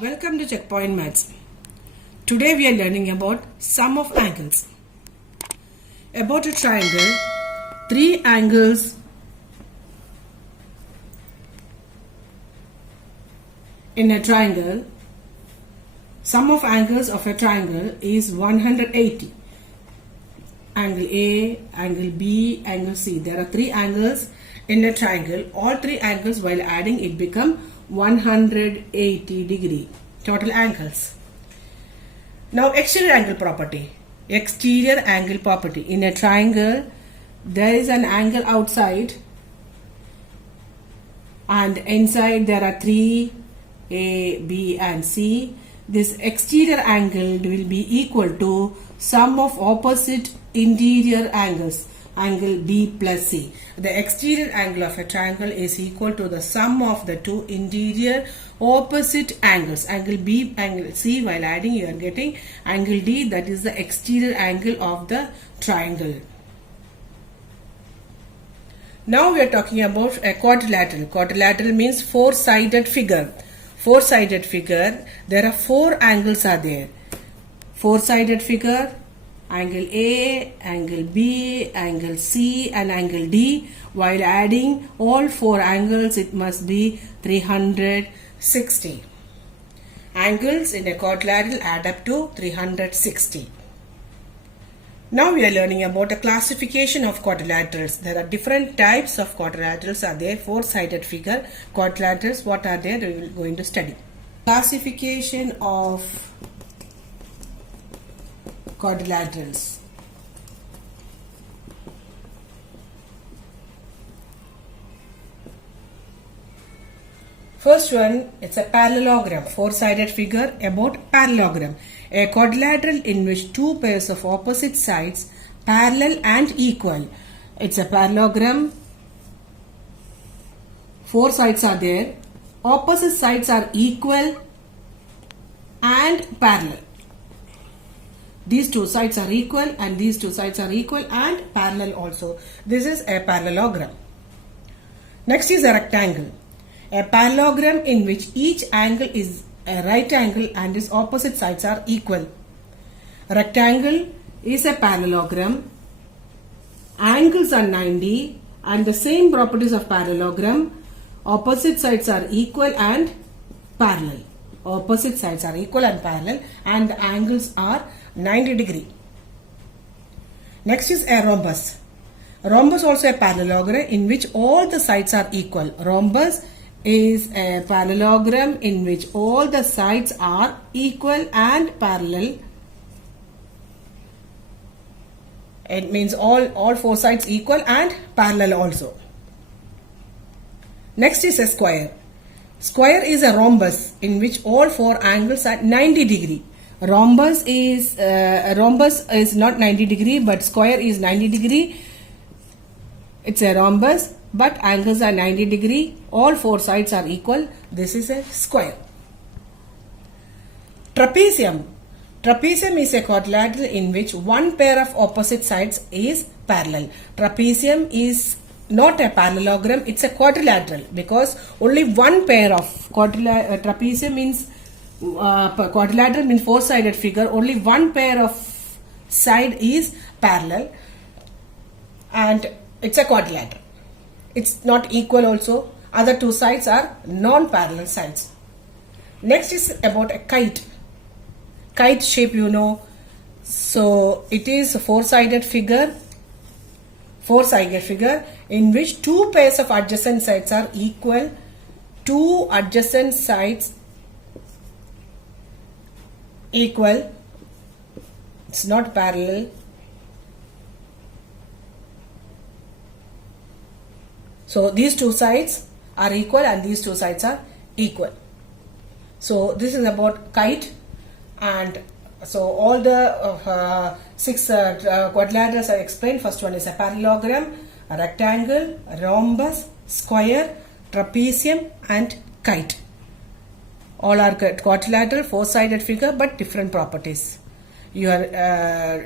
Welcome to Checkpoint Maths. Today we are learning about sum of angles. About a triangle, three angles in a triangle, sum of angles of a triangle is 180. Angle A, angle B, angle C. There are three angles in a triangle. All three angles while adding it become 180 degree total angles. Now exterior angle property. Exterior angle property. In a triangle there is an angle outside and inside there are three A, B and C. This exterior angle will be equal to sum of opposite interior angles, angle B plus C. The exterior angle of a triangle is equal to the sum of the two interior opposite angles, angle B, angle C. While adding you are getting angle D, that is the exterior angle of the triangle. Now we are talking about a quadrilateral. Quadrilateral means four-sided figure. Four-sided figure, there are four angles are there. Four-sided figure, angle A, angle B, angle C and angle D. While adding all four angles it must be 360. Angles in a quadrilateral add up to 360. Now we are learning about a classification of quadrilaterals. There are different types of quadrilaterals are there. Four-sided figure quadrilaterals, what are there? We will going to study. Classification of quadrilaterals. First one, it's a parallelogram. Four-sided figure about parallelogram. A quadrilateral in which two pairs of opposite sides parallel and equal. It's a parallelogram. Four sides are there. Opposite sides are equal and parallel. These two sides are equal and these two sides are equal and parallel also. This is a parallelogram. Next is a rectangle. A parallelogram in which each angle is a right angle and its opposite sides are equal. A rectangle is a parallelogram. Angles are 90 and the same properties of parallelogram. Opposite sides are equal and parallel. Opposite sides are equal and parallel and the angles are 90 degree. Next is a rhombus. A rhombus also a parallelogram in which all the sides are equal. Rhombus is a parallelogram in which all the sides are equal and parallel. It means all four sides equal and parallel also. Next is a square. Square is a rhombus in which all four angles are 90 degree. Rhombus is not 90 degree but square is 90 degree. It's a rhombus but angles are 90 degree. All four sides are equal. This is a square. Trapezium. Trapezium is a quadrilateral in which one pair of opposite sides is parallel. Trapezium is not a parallelogram, it's a quadrilateral because only one pair of trapezium means quadrilateral means four-sided figure. Only one pair of side is parallel and it's a quadrilateral. It's not equal also. Other two sides are non-parallel sides. Next is about a kite. Kite shape you know. So it is a four-sided figure. Four-sided figure in which two pairs of adjacent sides are equal. Two adjacent sides equal. It's not parallel. So these two sides are equal and these two sides are equal. So this is about kite, and so all the six quadrilaterals are explained. First one is a parallelogram, a rectangle, a rhombus, square, trapezium and kite. All are quadrilateral, four-sided figure but different properties. Your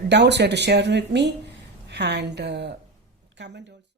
doubts you have to share with me and comment also.